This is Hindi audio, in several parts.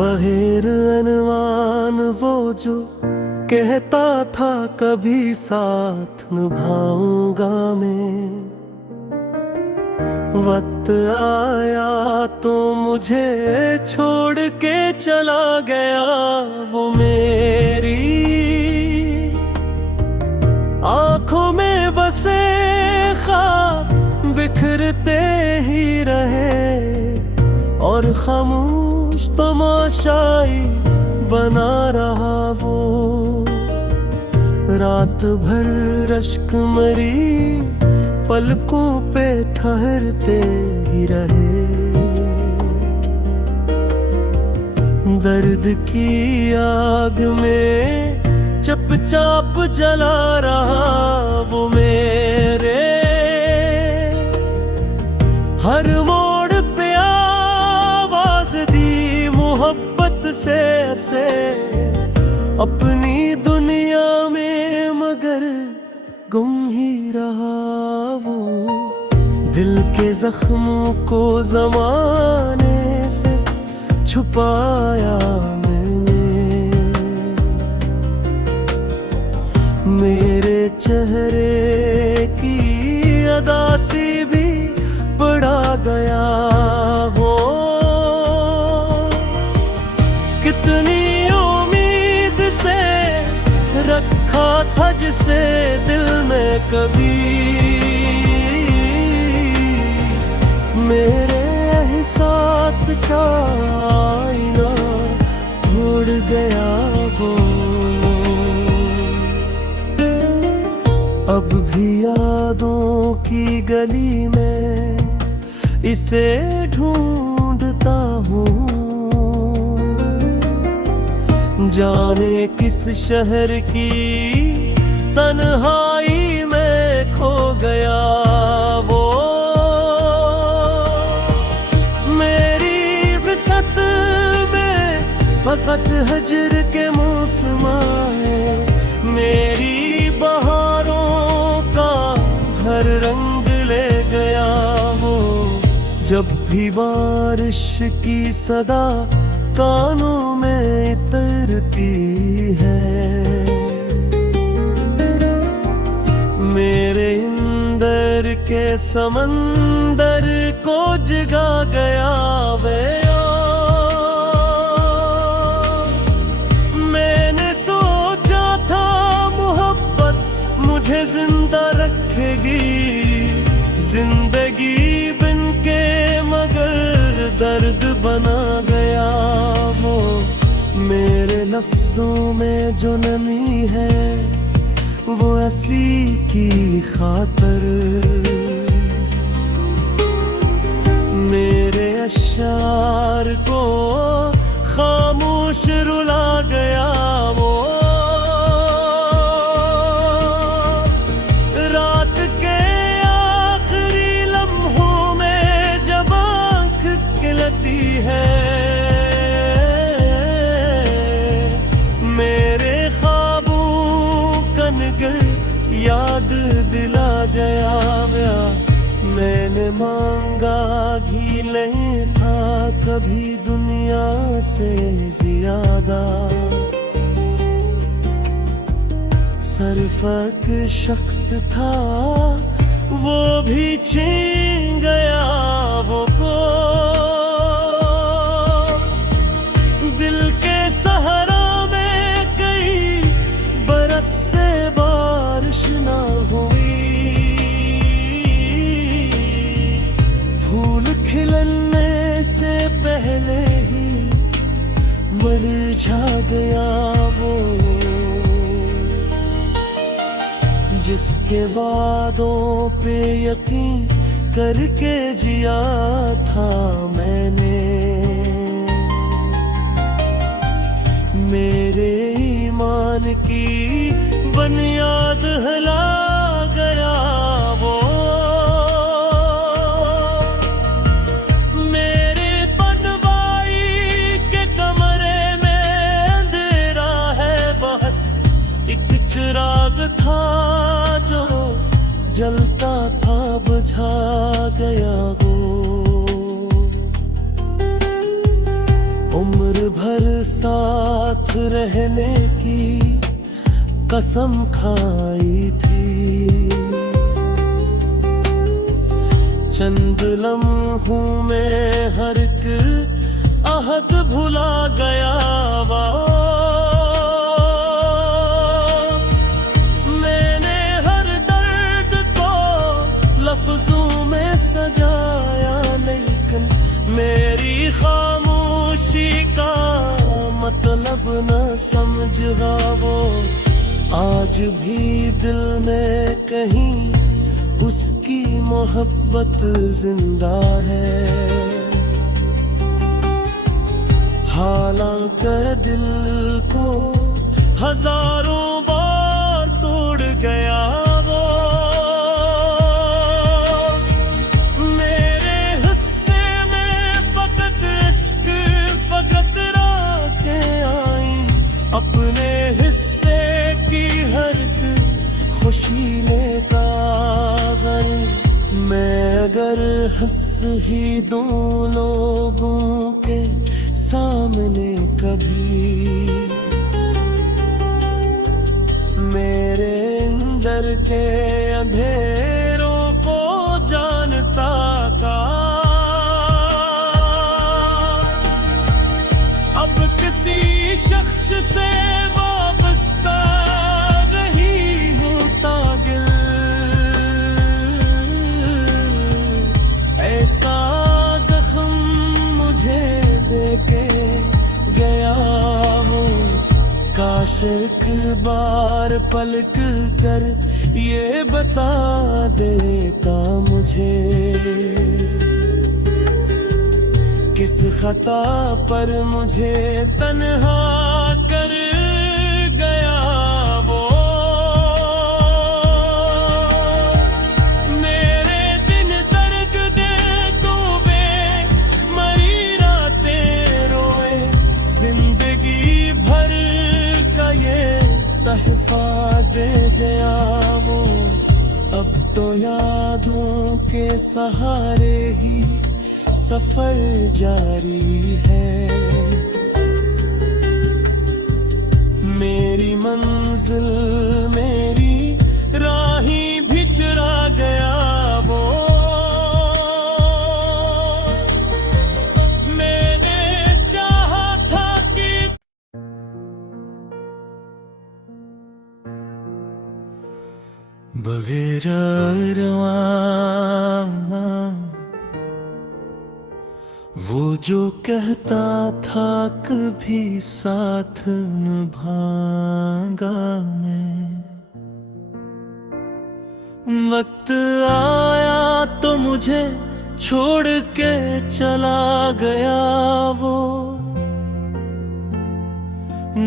बहेर अनवान वो जो कहता था कभी साथ निभाऊंगा मैं, वक्त आया तो मुझे छोड़ के चला गया वो मेरी आंखों में बसे ख्वाब बिखरते ही रहे और खामोश तमाशाई बना रहा वो। रात भर रश्क मरी पलकों पे ठहरते ही रहे, दर्द की आग में चुपचाप जला रहा वो मेरे। हर मोड़ पे आवाज दी मोहब्बत से अपनी दुनिया में मगर गुम ही रहा वो। दिल के जख्मों को ज़माने से छुपाया मैंने, मेरे चेहरे की अदासी भी बढ़ा गया वो। कितनी उम्मीद से रखा था जिसे दिल में कभी, मेरे एहसास का आईना तोड़ गया वो। अब भी यादों की गली में इसे ढूंढता हूँ, जाने किस शहर की तन्हाई में खो गया वो। मेरी विसत में फकत हजर के मौसम आए, मेरी बहारों का हर रंग ले गया वो। जब भी बारिश की सदा कानों में उतरती है, मेरे अंदर के समंदर को जगा गया वे। मैंने सोचा था मोहब्बत मुझे जिंदा रखेगी, जिंदगी बिन के मगर दर्द बना गया वो। मेरे लफ्जों में जो नमी है वो ऐसी की खातर, मेरे अशार को खामोश रुला गया वो। रात के आखिरी लम्हों में जब आँख खिलती है, मेरे ख्वाबों का नगर याद दिला गया। मैंने मांगा घी नहीं था कभी दुनिया से ज्यादा, सरफक शख्स था वो भी छीन गया वो को। दिल के सहारा में कई बरस से बारिश ना हुई, फूल खिलने से पहले ही मुरझा गया वो। जिसके वादों पे यकीन करके जिया था मैंने, मेरे ईमान की बुनियाद हिला गया वो। मेरे बनवाई के कमरे में अंधेरा है बहुत, एक चिराग था जो जलता था बुझा गया वो। उम्र भर साथ रहने की कसम खाई थी। चंद लम्हों में हर एक आहत भुला गया वो। मैंने हर दर्द को लफ्जों में सजाया, लेकिन मेरी खामोशी का मतलब न समझा वो। आज भी दिल में कहीं उसकी मोहब्बत जिंदा है, हालांकि दिल को हजारों बार तोड़ गया वो। मेरे हिस्से में फकत इश्क फकत रातें आई, अपने हिस्से की हर खुशी लेता घर। मैं अगर हंस ही दूं लोगों के सामने कभी, मेरे अंदर के अंधेरों को जानता था। अब किसी शख्स से वाबस्ता नहीं होता दिल, ऐसा जख्म मुझे देके गया वो। काश एक बार पलक कर ये बता देता मुझे, किस खता पर मुझे तन्हा कर गया वो। मेरे दिन दर्द दे डूबे, मरी रातें रोए, जिंदगी भर का ये तहफा दे गया वो। अब तो यादों के सहारे ही सफर जारी है, मेरी मंजिल मेरी राही भी चुरा गया वो। मैंने चाहा था कि बगैर वो जो कहता था कभी साथ निभाऊंगा मैं, वक्त आया तो मुझे छोड़ के चला गया वो।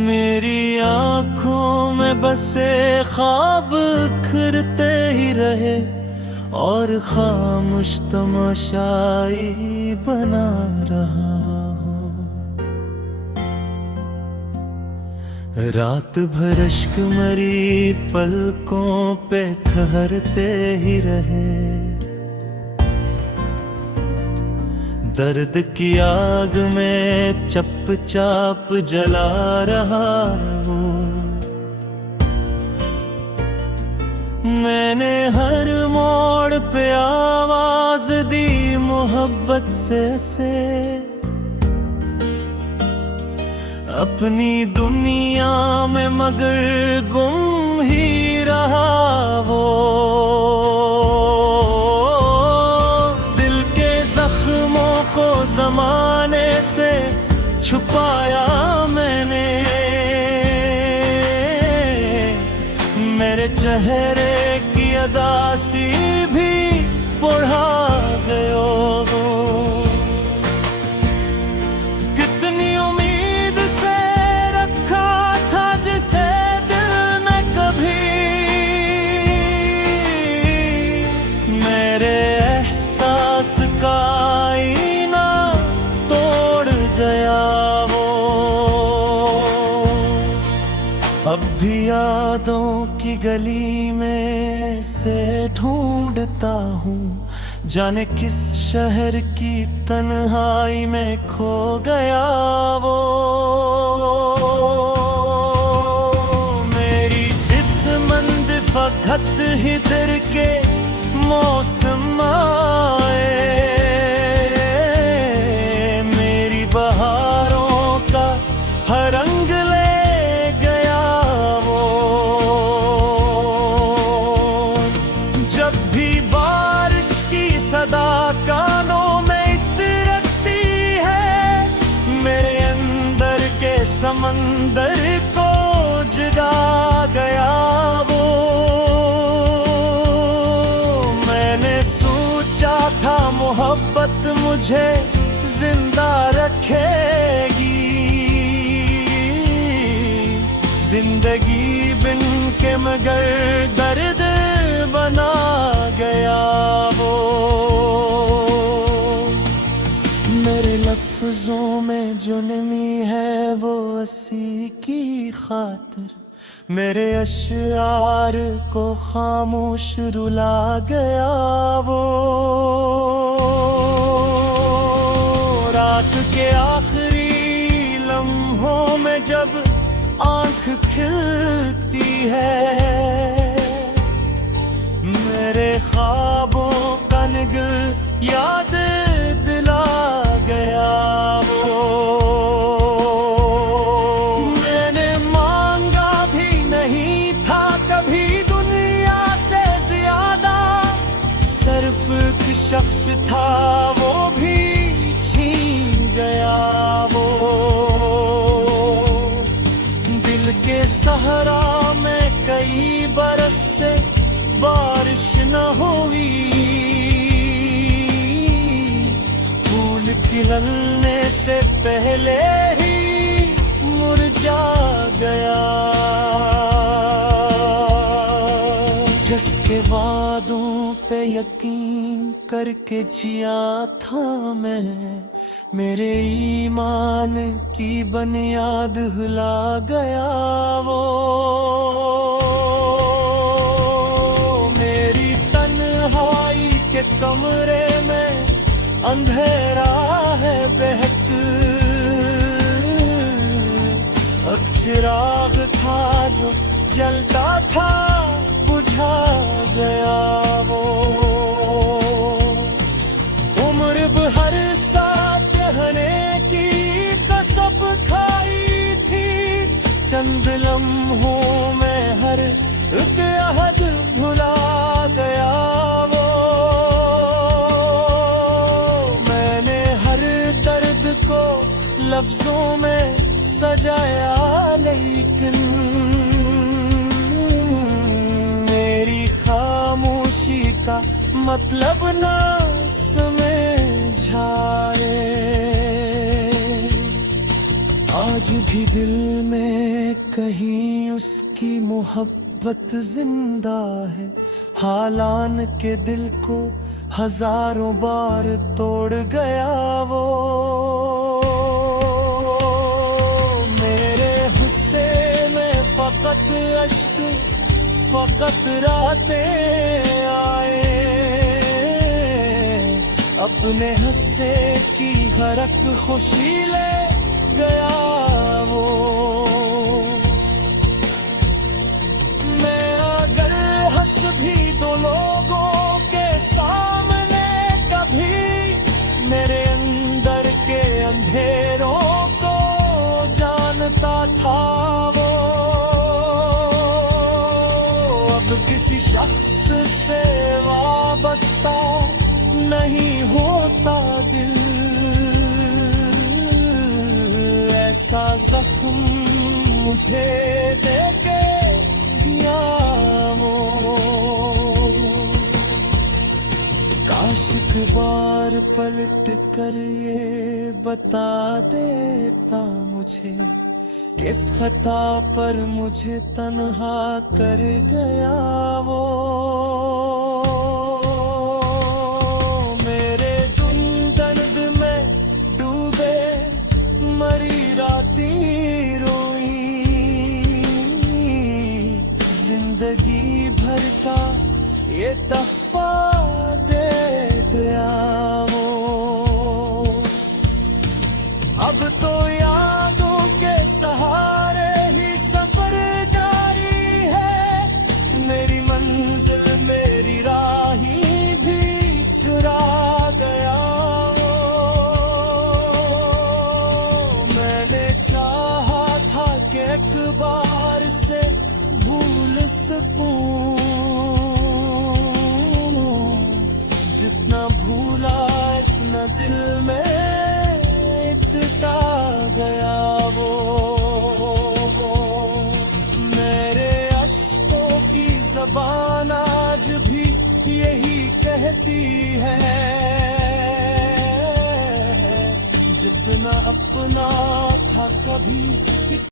मेरी आंखों में बसे ख्वाब खिरते ही रहे, और खामोश तमाशाई बना रहा हो। रात भर अश्क मरी पलकों पे ठहरते ही रहे, दर्द की आग में चुपचाप जला रहा हूँ। मैंने हर मोड़ पे आवाज दी मोहब्बत से, अपनी दुनिया में मगर गुम ही रहा वो। दिल के जख्मों को जमाने से छुपाया मैंने, मेरे चेहरे की अदासी भी बढ़ा गयो। कितनी उम्मीद से रखा था जिसे दिल में कभी, मेरे एहसास का आईना तोड़ गया वो। अब भी यादों की गली में से ढूंढता हूँ, जाने किस शहर की तन्हाई में खो गया वो। ही तेरे के मौसम आए, मेरी बहारों का हर रंग ले गया वो। जब भी बारिश की सदा कानों में इतरती है, मेरे अंदर के समंदर को जगा गया वो। मैंने सोचा था मोहब्बत मुझे जिंदा रखेगी, जिंदगी बिन के मगर दर्द बना गया वो। मेरे लफ्जों में जो नमी है वो हंसी की खातिर, मेरे अशआर को खामोश रुला गया वो। रात के आखिरी लम्हों में जब आंख खिलती है, मेरे ख्वाबों का निगर याद दिला गया वो। मैंने मांगा भी नहीं था कभी दुनिया से ज्यादा, सिर्फ एक शख्स था वो भी छीन गया वो। दिल के सहरा में कई बरस से बारिश न हुई, फूल खिलने से पहले ही मुरझा गया। जिसके वादों पे यकीन करके जिया था मैं, मेरे ईमान की बुनियाद हिला गया वो। मेरी तन्हाई के कमरे में अंधेरा है बहक, एक चिराग था जो जलता था बुझा गया वो। उम्र भर साथ रहने की कसम खाई थी, चंद लम्हों में हर एक अहद भुला गया वो। मैंने हर दर्द को लफ्जों में सजाया, लेकिन मेरी खामोशी का मतलब ना समझाए। आज भी दिल में कहीं उसकी मोहब्बत जिंदा है, हालान के दिल को हजारों बार तोड़ गया वो। मेरे गुस्से में फकत अश्क फकत रातें आए, अपने हंसे की हरक खुशी ले गया वो। मैं अगर हंस भी दो लोगों के सामने कभी, मेरे अंदर के अंधेरों को जानता था वो। अब किसी शख्स से वाबस्ता नहीं होता दिल, ऐसा जख्म मुझे देके दिया वो। काश एक बार पलट कर ये बता देता मुझे, किस खता पर मुझे तन्हा कर गया वो। मेरे दुर्द में डूबे मरी रातें रोई, जिंदगी भर का ये तहफा दे गया वो। अब तो यादों के सहारे ही सफर जारी है, मेरी मंजिल एक बार से भूल सकूं, जितना भूला इतना दिल में इतना गया वो। मेरे अश्कों की ज़बान आज भी यही कहती है, जितना अपना था कभी